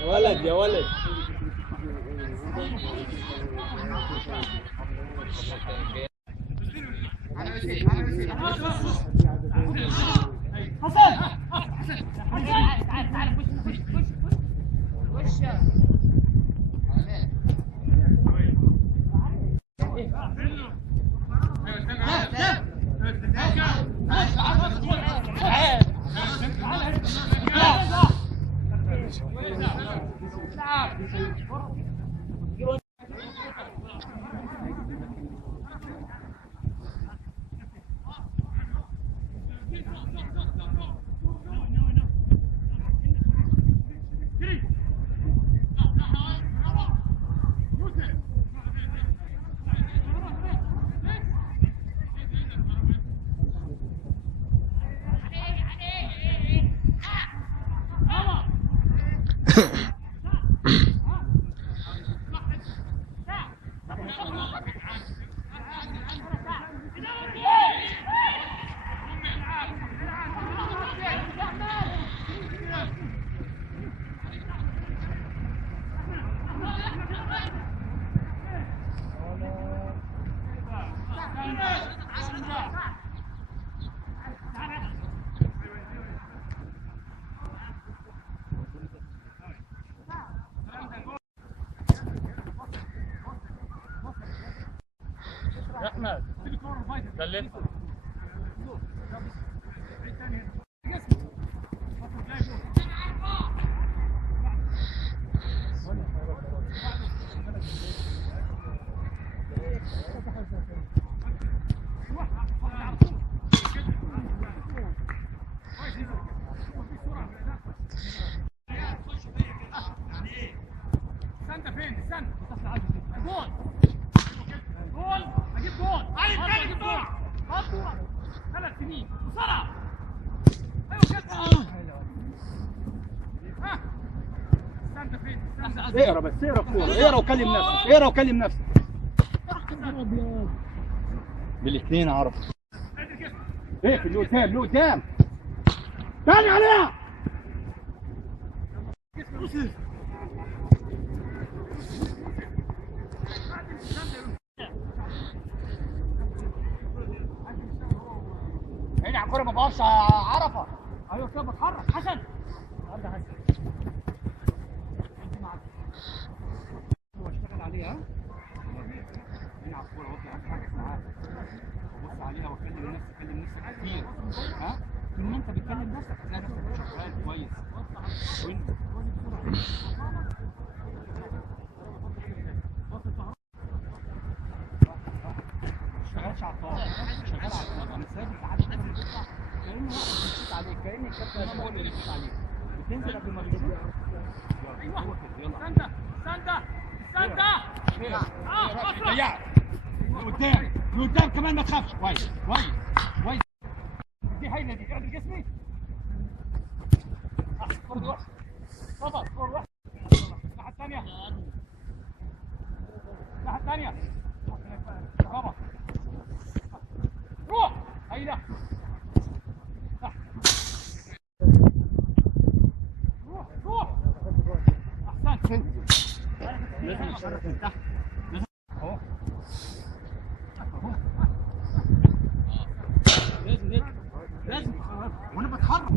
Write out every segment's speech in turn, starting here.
يا ولد يا ولد يا احمد سلمت استنى فين استنى جول جول اجيب جول اجيب جول خطوه 3 سنين بسرعه ايوه كده ها استنى فين استنى اقرا بس اقرا الكوره اقرا وكلم نفسك اقرا وكلم نفسك بالاثنين عرف ايه في اللي قدام اللي قدام تاني عليها هنا على الكوره ما بقفش عرفه ايوه كده بتحرك حسن عدى حسن واشتغل عليها هنا على الكوره وطي على حاجه ساعات وبص عليها وكلم نفسك كلم نفسك كتير ها طول ما انت بتكلم نفسك هتلاقي نفسك شغال كويس وانت اشتغلش على الطاوله شغال على الطاوله انا سايبك قاعد تطلع كانه واحد بيشوط عليك كان الكابتن هو اللي بيشوط عليك بتنزل قبل ما بيشوط ايوه استنى استنى استنى ضيعت لقدام لقدام كمان ما تخافش كويس كويس كويس دي هايله دي اعدل جسمي فرد واحد طبعا فرد واحد الناحيه الثانيه الناحيه الثانيه برافو روح هايله روح روح احسنت لازم تشرف من تحت اهو لازم وانا بتحرك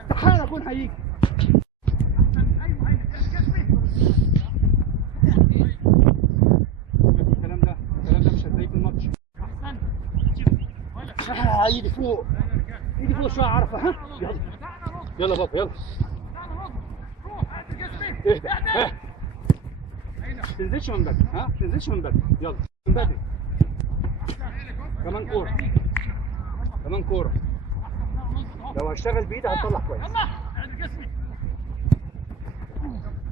استحاله اكون هيجي الكلام ده مش هتلاقيه في الماتش ايدي فوق ايدي فوق شويه عارفه ها يلا يلا بابا يلا اهدى ها، ما تنزلش من بدري، ها ما تنزلش من بدري، يلا من بدري. كمان كوره، كمان كوره. لو هشتغل بايدي هتطلع كويس. يلا اعد جسمي.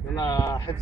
يلا حفظ.